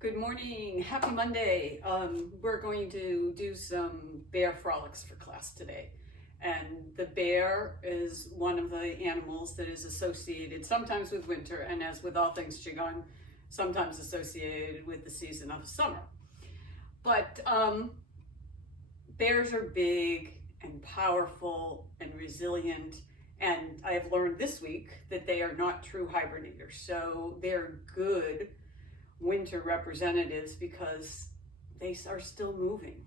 Good morning, happy Monday. We're going to do some bear frolics for class today. And the bear is one of the animals that is associated sometimes with winter, and as with all things Qigong, sometimes associated with the season of summer. But bears are big and powerful and resilient, and I have learned this week that they are not true hibernators. So they're good winter representatives because they are still moving.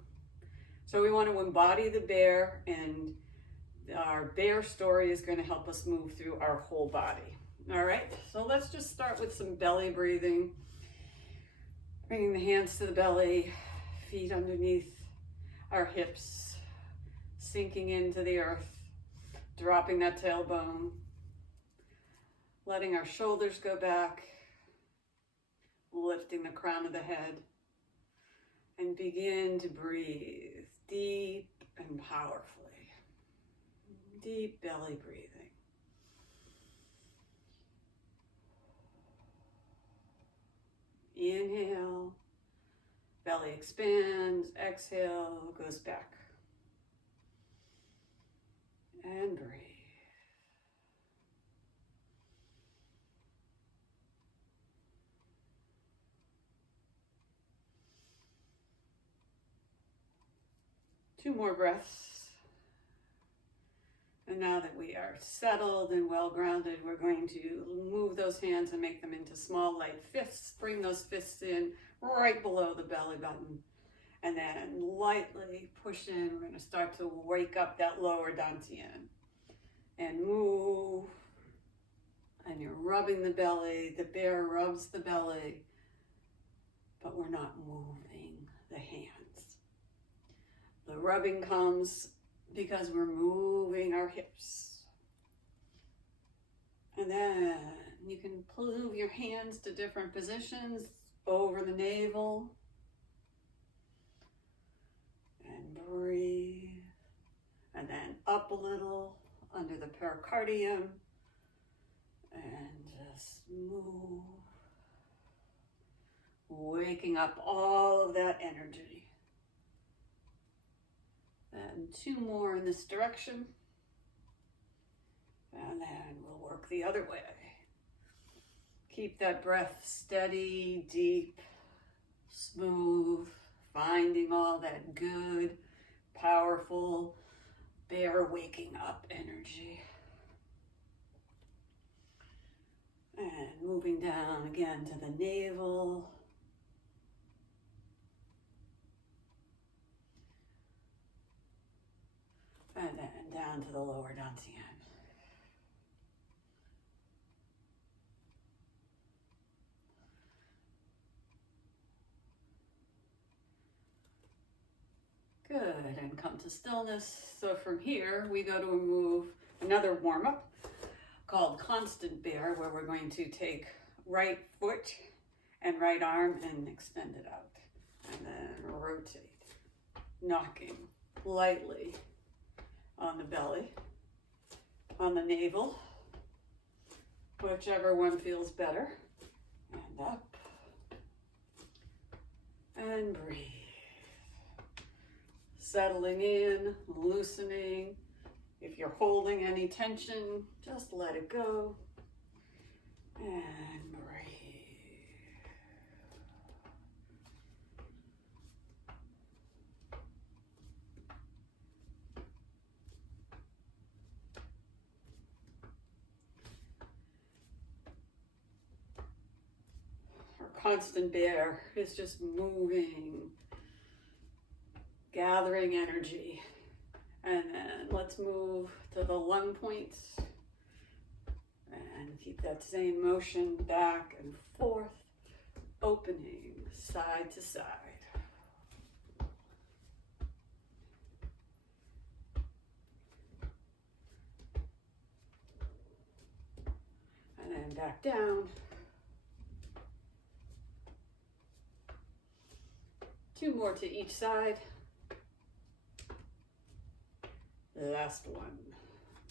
So we want to embody the bear, and our bear story is going to help us move through our whole body. All right, so let's just start with some belly breathing. Bringing the hands to the belly, feet underneath our hips, sinking into the earth, dropping that tailbone, letting our shoulders go back, lifting the crown of the head, and begin to breathe deep and powerfully. Deep belly breathing. Inhale, belly expands, exhale, goes back. And breathe. Two more breaths. And now that we are settled and well grounded, we're going to move those hands and make them into small light fists. Bring those fists in right below the belly button. And then lightly push in. We're going to start to wake up that lower dantian. And move. And you're rubbing the belly. The bear rubs the belly. But we're not moving the hands. The rubbing comes because we're moving our hips. And then you can move your hands to different positions over the navel. And breathe. And then up a little under the pericardium. And just move. Waking up all of that energy. And two more in this direction. And then we'll work the other way. Keep that breath steady, deep, smooth, finding all that good, powerful, bear waking up energy. And moving down again to the navel. And then down to the lower dantian. Good, and come to stillness. So from here, we go to a move, another warm-up called constant bear, where we're going to take right foot and right arm and extend it out. And then rotate, knocking lightly on the belly, on the navel, whichever one feels better, and up, and breathe. Settling in, loosening. If you're holding any tension, just let it go, and breathe. Constant bear is just moving, gathering energy. And then let's move to the lung points and keep that same motion back and forth, opening side to side. And then back down. Two more to each side. Last one.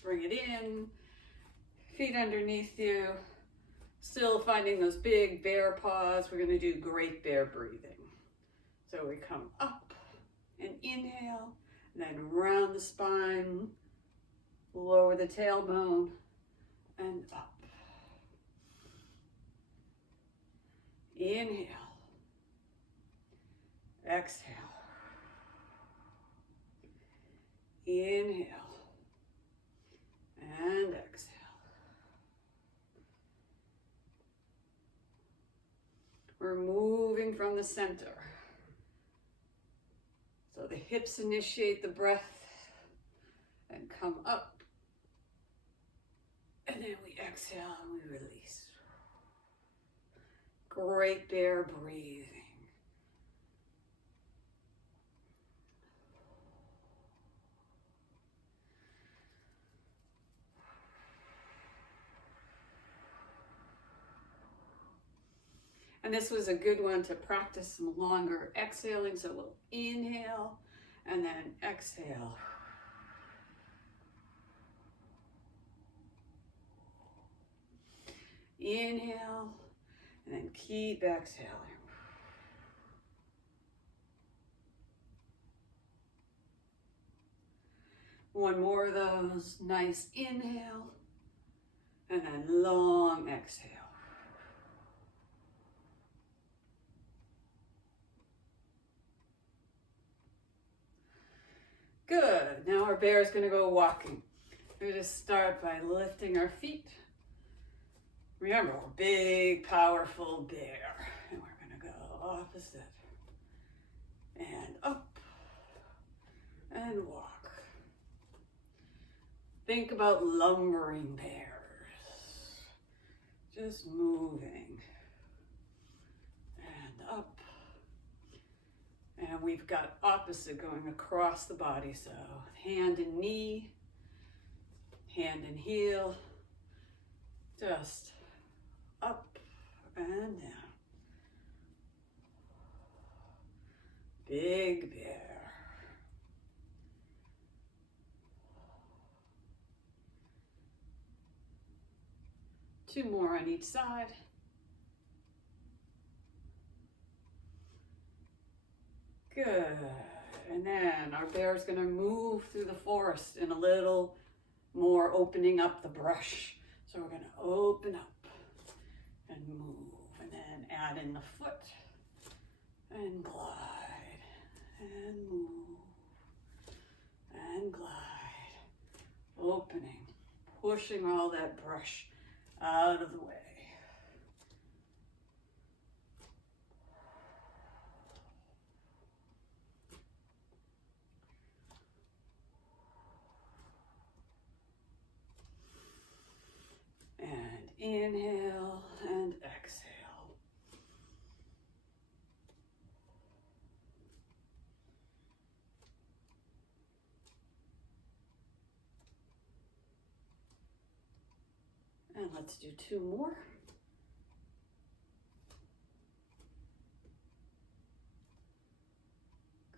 Bring it in, feet underneath you, Still finding those big bear paws. We're going to do great bear breathing. So we come up and inhale, and then round the spine, lower the tailbone, and up. Inhale. Exhale. Inhale. And exhale. We're moving from the center. So the hips initiate the breath and come up. And then we exhale and we release. Great bear breathing. And this was a good one to practice some longer exhaling. So we'll inhale and then exhale. Inhale and then keep exhaling. One more of those. Nice inhale and then long exhale. Good. Now our bear is going to go walking. We're going to start by lifting our feet. Remember, we're a big, powerful bear. And we're going to go opposite. And up. And walk. Think about lumbering bears. Just moving. And up. And we've got opposite going across the body. So hand and knee, hand and heel, just up and down. Big bear. Two more on each side. Good. And then our bear is going to move through the forest in a little more opening up the brush. So we're going to open up and move and then add in the foot and glide and move and glide. Opening, pushing all that brush out of the way. Inhale and exhale. And let's do two more.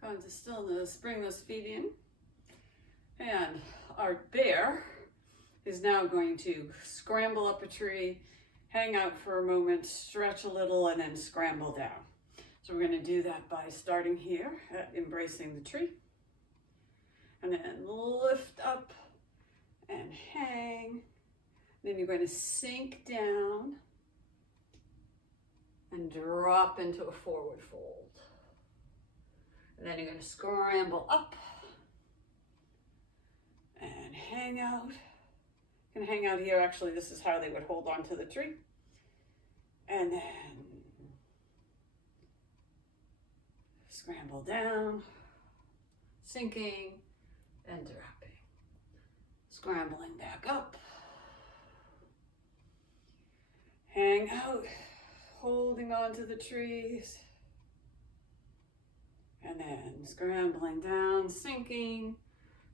Come to stillness, bring those feet in. And our bear is now going to scramble up a tree, hang out for a moment, stretch a little, and then scramble down. So we're going to do that by starting here at embracing the tree. And then lift up and hang. Then you're going to sink down and drop into a forward fold. And then you're going to scramble up and hang out. Can hang out here. Actually, this is how they would hold on to the tree. And then scramble down, sinking and dropping. Scrambling back up. Hang out, holding on to the trees. And then scrambling down, sinking,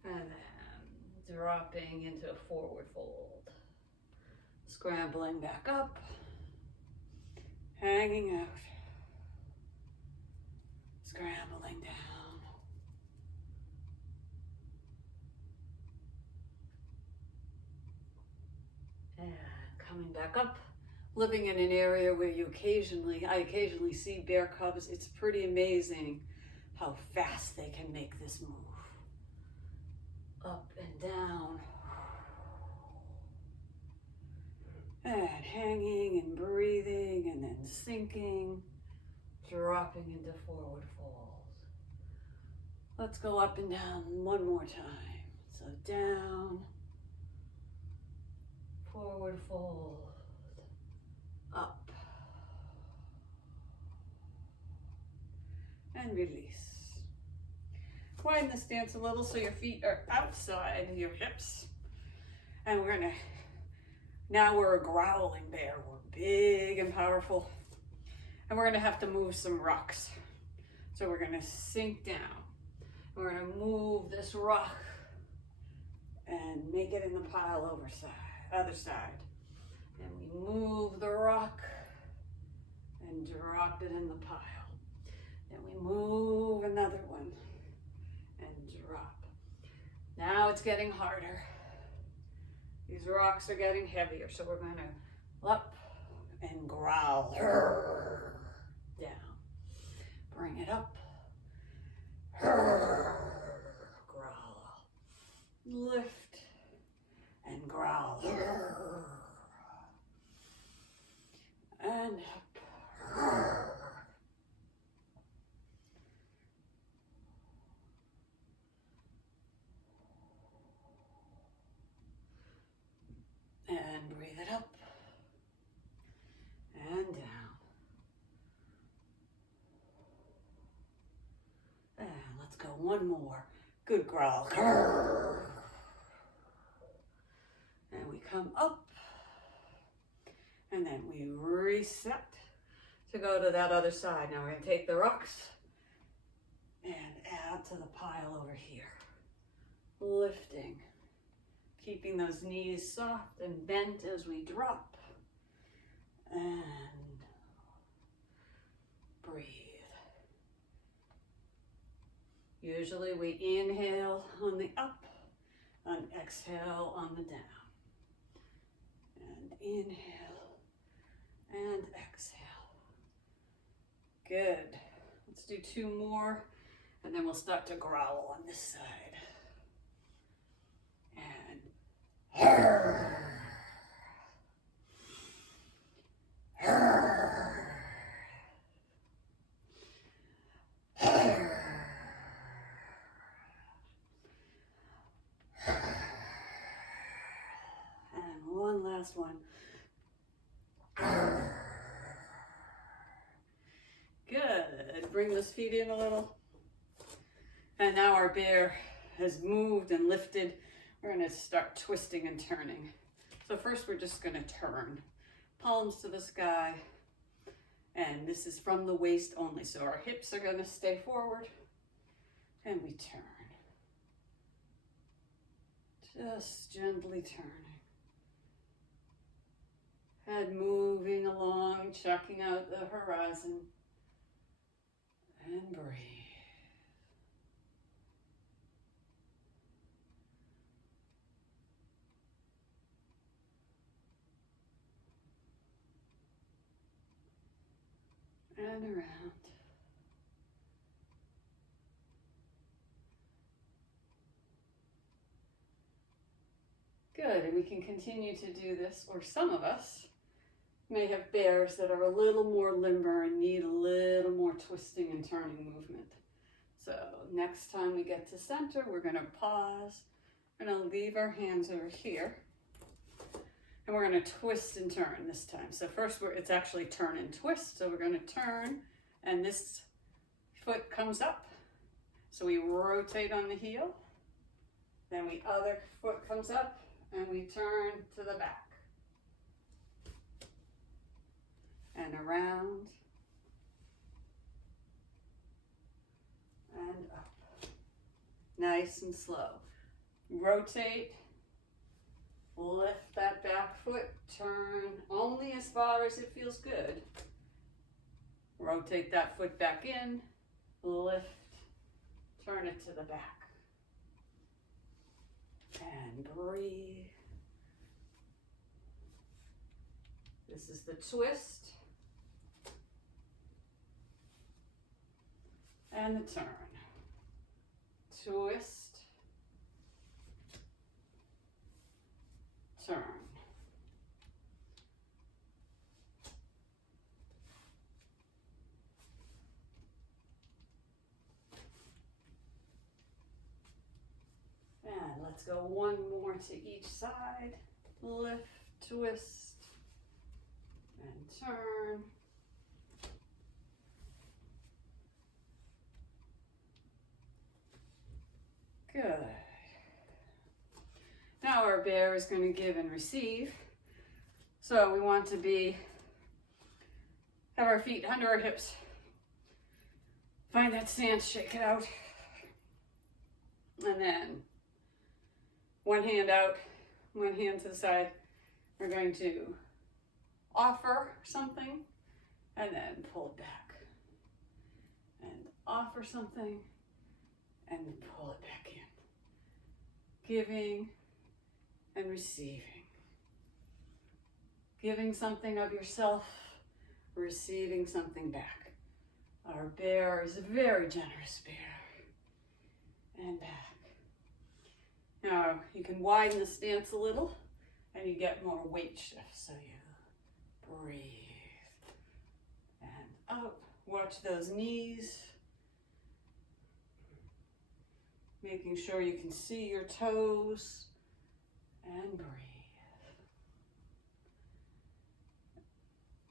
and then dropping into a forward fold. Scrambling back up, hanging out, scrambling down, and coming back up, living in an area where I occasionally see bear cubs. It's pretty amazing how fast they can make this move. Up and down. And hanging and breathing and then sinking, dropping into forward folds. Let's go up and down one more time. So down, forward fold, up, and release. Widen the stance a little so your feet are outside your hips. And now we're a growling bear. We're big and powerful. And we're gonna have to move some rocks. So we're gonna sink down. We're gonna move this rock and make it in the pile other side. And we move the rock and drop it in the pile. Then we move another one and drop. Now it's getting harder. These rocks are getting heavier, so we're gonna up and growl down. Bring it up. Growl. Lift and growl. And up. And breathe it up and down. And let's go one more. Good growl. And we come up. And then we reset to go to that other side. Now we're going to take the rocks and add to the pile over here. Lifting. Keeping those knees soft and bent as we drop. And breathe. Usually we inhale on the up and exhale on the down. And inhale and exhale. Good. Let's do two more and then we'll start to growl on this side. And one last one. Good. Bring those feet in a little. And now our bear has moved and lifted. We're going to start twisting and turning. So first we're just going to turn. Palms to the sky. And this is from the waist only. So our hips are going to stay forward. And we turn. Just gently turning. Head moving along, checking out the horizon. And breathe. And around. Good, and we can continue to do this, or some of us may have bears that are a little more limber and need a little more twisting and turning movement. So next time we get to center, we're going to pause. We're going to leave our hands over here. And we're going to twist and turn this time. So first, it's actually turn and twist. So we're going to turn, and this foot comes up. So we rotate on the heel. Then other foot comes up, and we turn to the back. And around. And up. Nice and slow. Rotate. Lift that back foot, turn only as far as it feels good. Rotate that foot back in, lift, turn it to the back. And breathe. This is the twist and the turn. Twist, turn. And let's go one more to each side. Lift, twist, and turn. Good. Now our bear is going to give and receive. So we want to have our feet under our hips. Find that stance, shake it out. And then one hand out, one hand to the side. We're going to offer something and then pull it back. And offer something and pull it back in. Giving and receiving. Giving something of yourself, receiving something back. Our bear is a very generous bear. And back. Now you can widen the stance a little and you get more weight shift. So you breathe and up. Watch those knees. Making sure you can see your toes and breathe.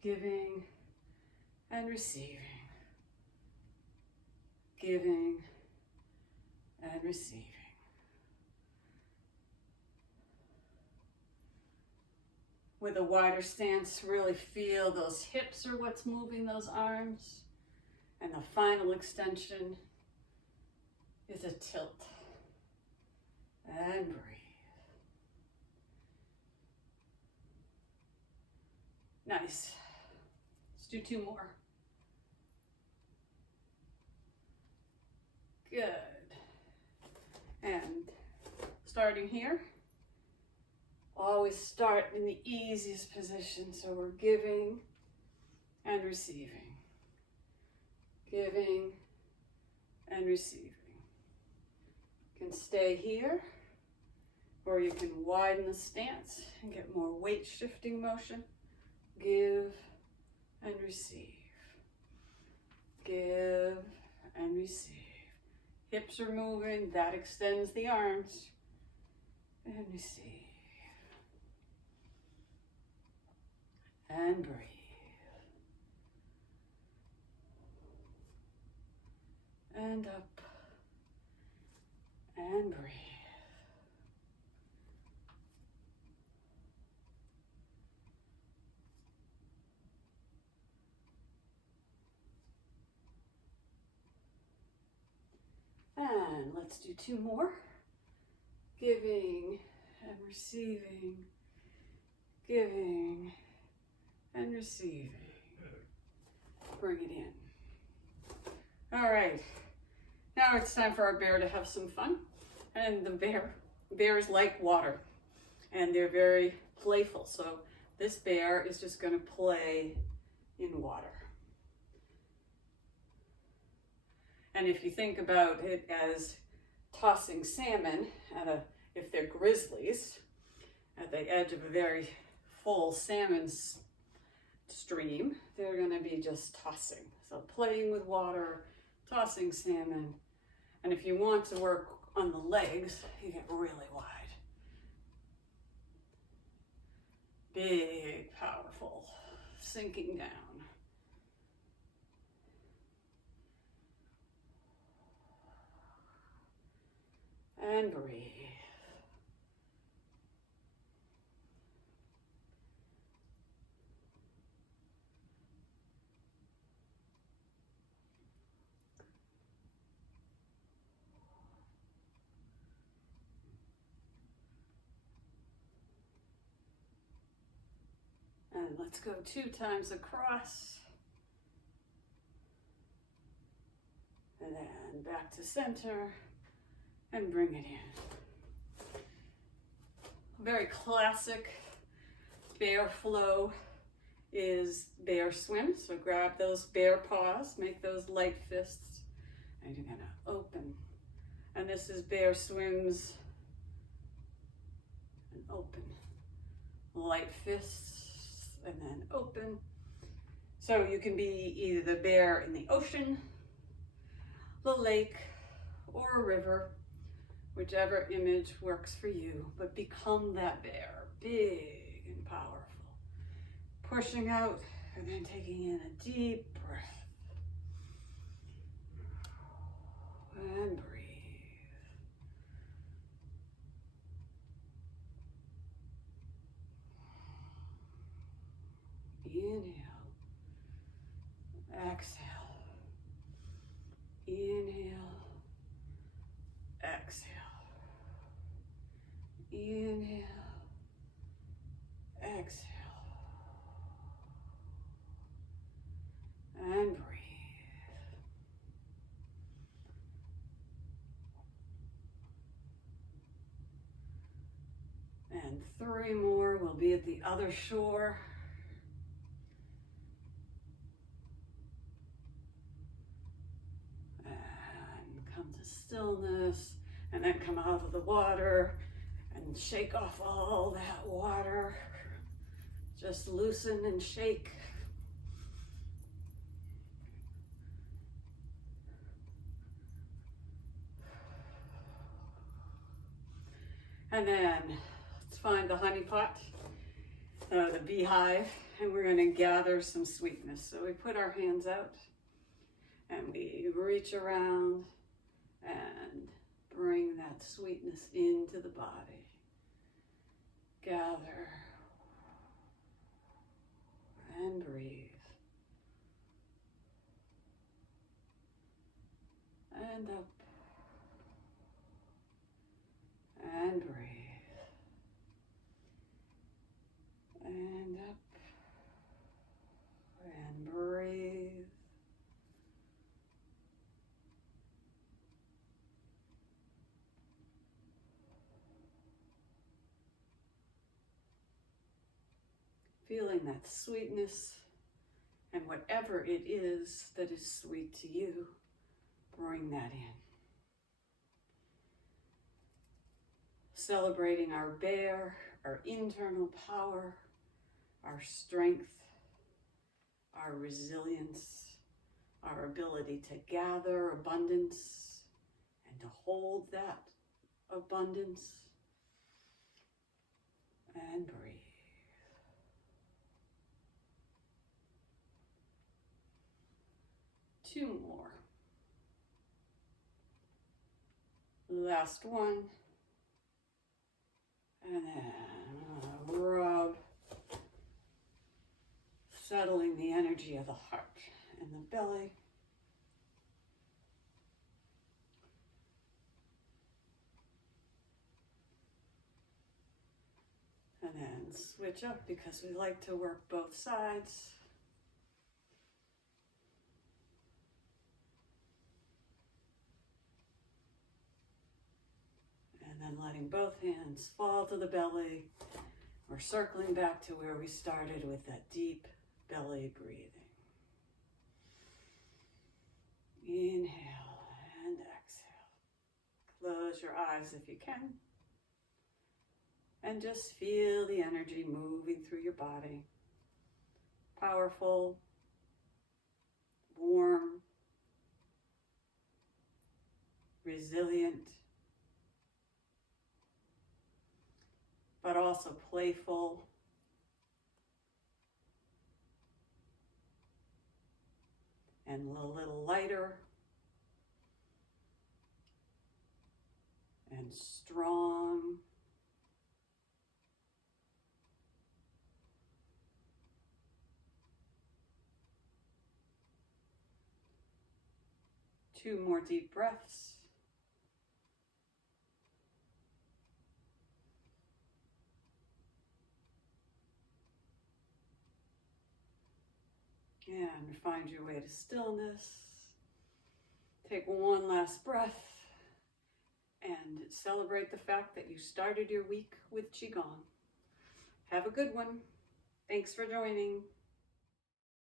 Giving and receiving. Giving and receiving. With a wider stance, really feel those hips are what's moving those arms. And the final extension is a tilt. And breathe. Nice. Let's do two more. Good. And starting here, always start in the easiest position. So we're giving and receiving. Giving and receiving. You can stay here, or you can widen the stance and get more weight shifting motion. Give and receive. Give and receive. Hips are moving, that extends the arms. And receive. And breathe. And up. And breathe. And let's do two more. Giving and receiving. Giving and receiving. Bring it in. All right. Now it's time for our bear to have some fun. And the bears like water. And they're very playful. So this bear is just going to play in water. And if you think about it as tossing salmon if they're grizzlies, at the edge of a very full salmon stream, they're going to be just tossing. So playing with water, tossing salmon. And if you want to work on the legs, you get really wide. Big, powerful, sinking down. And breathe. And let's go 2 times across. And then back to center. And bring it in. Very classic bear flow is bear swim. So grab those bear paws, make those light fists, and you're gonna open. And this is bear swims and open. Light fists and then open. So you can be either the bear in the ocean, the lake, or a river, whichever image works for you, but become that bear, big and powerful. Pushing out and then taking in a deep breath. And breathe. Inhale. Exhale. Inhale. Exhale. Inhale. Exhale. And breathe. And 3 more. We'll be at the other shore. And come to stillness. And then come out of the water and shake off all that water. Just loosen and shake. And then let's find the honey pot, the beehive, and we're going to gather some sweetness. So we put our hands out and we reach around and bring that sweetness into the body. Gather and breathe. And up. And breathe. And up. And breathe. Feeling that sweetness and whatever it is that is sweet to you, bring that in. Celebrating our bear, our internal power, our strength, our resilience, our ability to gather abundance and to hold that abundance. And breathe. Two more. Last one. And then rub, settling the energy of the heart and the belly. And then switch up because we like to work both sides. And then letting both hands fall to the belly. We're circling back to where we started with that deep belly breathing. Inhale and exhale. Close your eyes if you can. And just feel the energy moving through your body. Powerful, warm, resilient, but also playful. And a little lighter. And strong. Two more deep breaths. And find your way to stillness. Take one last breath and celebrate the fact that you started your week with Qigong. Have a good one. Thanks for joining.